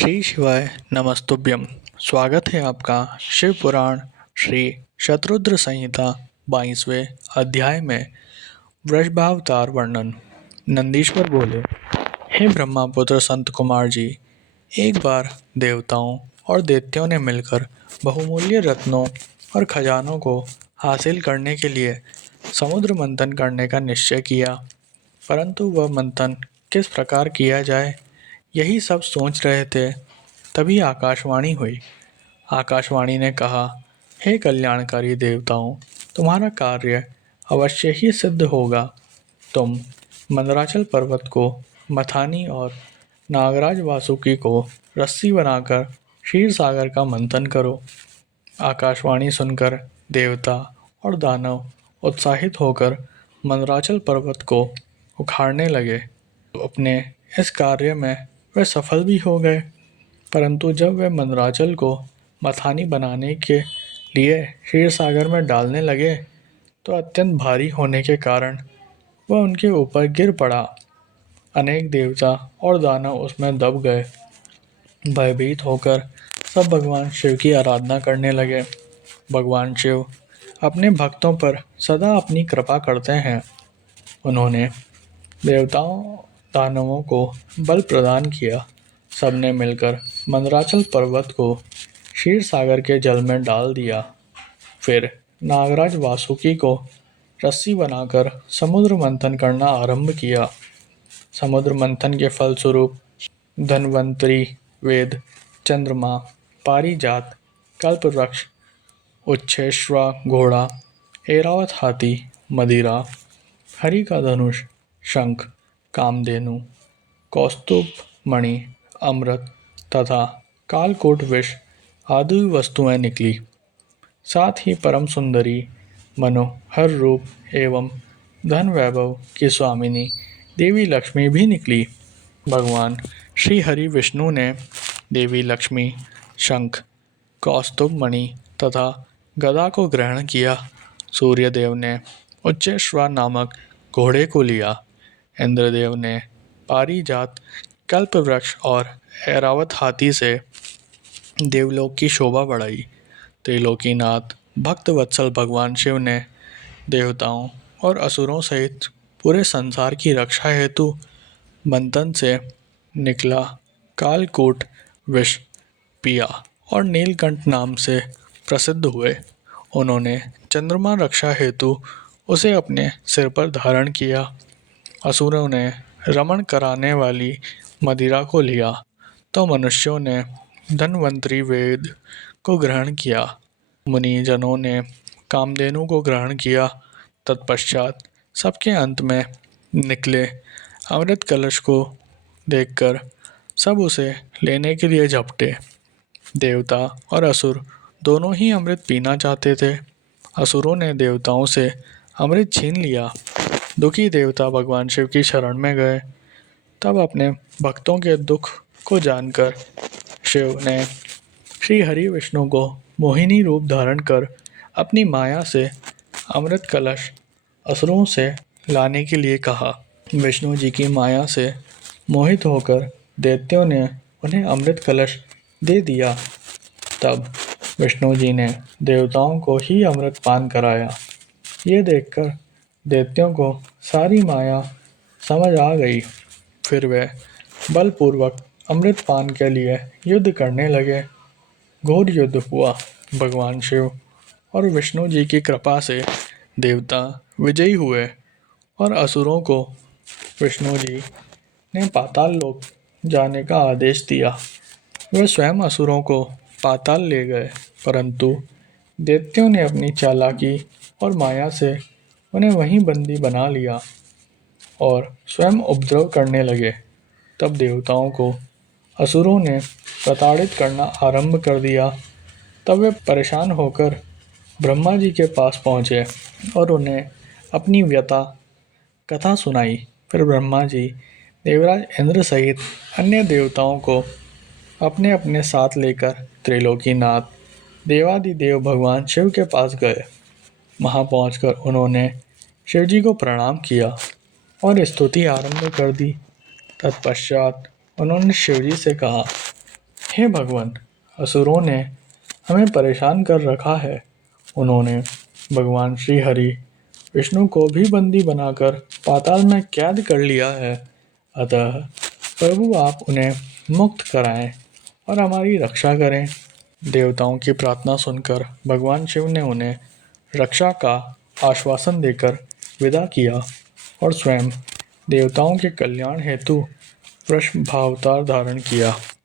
श्री शिवाय नमस्तुभ्यम। स्वागत है आपका शिव पुराण श्री शतरुद्र संहिता 22वें अध्याय में वृषभावतार वर्णन। नंदीश्वर बोले, हे ब्रह्मापुत्र संत कुमार जी, एक बार देवताओं और दैत्यों ने मिलकर बहुमूल्य रत्नों और खजानों को हासिल करने के लिए समुद्र मंथन करने का निश्चय किया, परंतु वह मंथन किस प्रकार किया जाए यही सब सोच रहे थे। तभी आकाशवाणी हुई। आकाशवाणी ने कहा, हे कल्याणकारी देवताओं, तुम्हारा कार्य अवश्य ही सिद्ध होगा। तुम मंदराचल पर्वत को मथानी और नागराज वासुकी को रस्सी बनाकर क्षीर सागर का मंथन करो। आकाशवाणी सुनकर देवता और दानव उत्साहित होकर मंदराचल पर्वत को उखाड़ने लगे। अपने इस कार्य में वे सफल भी हो गए, परंतु जब वे मंदराचल को मथानी बनाने के लिए क्षीर सागर में डालने लगे तो अत्यंत भारी होने के कारण वह उनके ऊपर गिर पड़ा। अनेक देवता और दानव उसमें दब गए। भयभीत होकर सब भगवान शिव की आराधना करने लगे। भगवान शिव अपने भक्तों पर सदा अपनी कृपा करते हैं। उन्होंने देवताओं दानवों को बल प्रदान किया। सबने मिलकर मंदराचल पर्वत को क्षीर सागर के जल में डाल दिया। फिर नागराज वासुकी को रस्सी बनाकर समुद्र मंथन करना आरंभ किया। समुद्र मंथन के फलस्वरूप धन्वंतरी, वेद, चंद्रमा, पारिजात, कल्पवृक्ष, उच्छेश्वा घोड़ा, ऐरावत हाथी, मदिरा, हरि का धनुष, शंख, कामधेनु, कौस्तुभ मणि, अमृत तथा कालकोट विष आदि वस्तुएं निकली। साथ ही परम सुंदरी मनोहर रूप एवं धन वैभव की स्वामिनी देवी लक्ष्मी भी निकली। भगवान श्री हरि विष्णु ने देवी लक्ष्मी, शंख, कौस्तुभ मणि तथा गदा को ग्रहण किया। सूर्यदेव ने उच्चैश्रवा नामक घोड़े को लिया। इंद्रदेव ने पारिजात, कल्पवृक्ष और ऐरावत हाथी से देवलोक की शोभा बढ़ाई। त्रिलोकीनाथ भक्त वत्सल भगवान शिव ने देवताओं और असुरों सहित पूरे संसार की रक्षा हेतु मंथन से निकला कालकूट विष पिया और नीलकंठ नाम से प्रसिद्ध हुए। उन्होंने चंद्रमा रक्षा हेतु उसे अपने सिर पर धारण किया। असुरों ने रमण कराने वाली मदिरा को लिया तो मनुष्यों ने धन्वंतरी वेद को ग्रहण किया। मुनिजनों ने कामधेनु को ग्रहण किया। तत्पश्चात सबके अंत में निकले अमृत कलश को देखकर सब उसे लेने के लिए झपटे। देवता और असुर दोनों ही अमृत पीना चाहते थे। असुरों ने देवताओं से अमृत छीन लिया। दुखी देवता भगवान शिव की शरण में गए। तब अपने भक्तों के दुख को जानकर शिव ने श्री हरि विष्णु को मोहिनी रूप धारण कर अपनी माया से अमृत कलश असुरों से लाने के लिए कहा। विष्णु जी की माया से मोहित होकर दैत्यों ने उन्हें अमृत कलश दे दिया। तब विष्णु जी ने देवताओं को ही अमृत पान कराया। ये देखकर दैत्यों को सारी माया समझ आ गई। फिर वे बलपूर्वक अमृत पान के लिए युद्ध करने लगे। घोर युद्ध हुआ। भगवान शिव और विष्णु जी की कृपा से देवता विजयी हुए और असुरों को विष्णु जी ने पाताल लोक जाने का आदेश दिया। वे स्वयं असुरों को पाताल ले गए, परंतु दैत्यों ने अपनी चालाकी और माया से उन्हें वहीं बंदी बना लिया और स्वयं उपद्रव करने लगे। तब देवताओं को असुरों ने प्रताड़ित करना आरंभ कर दिया। तब वे परेशान होकर ब्रह्मा जी के पास पहुँचे और उन्हें अपनी व्यथा कथा सुनाई। फिर ब्रह्मा जी देवराज इंद्र सहित अन्य देवताओं को अपने अपने साथ लेकर त्रिलोकीनाथ देवादिदेव भगवान शिव के पास गए। वहां पहुंचकर उन्होंने शिव जी को प्रणाम किया और स्तुति आरंभ कर दी। तत्पश्चात उन्होंने शिव जी से कहा, हे भगवान, असुरों ने हमें परेशान कर रखा है। उन्होंने भगवान श्री हरि विष्णु को भी बंदी बनाकर पाताल में कैद कर लिया है। अतः प्रभु आप उन्हें मुक्त कराएं और हमारी रक्षा करें। देवताओं की प्रार्थना सुनकर भगवान शिव ने उन्हें रक्षा का आश्वासन देकर विदा किया और स्वयं देवताओं के कल्याण हेतु वृषभावतार धारण किया।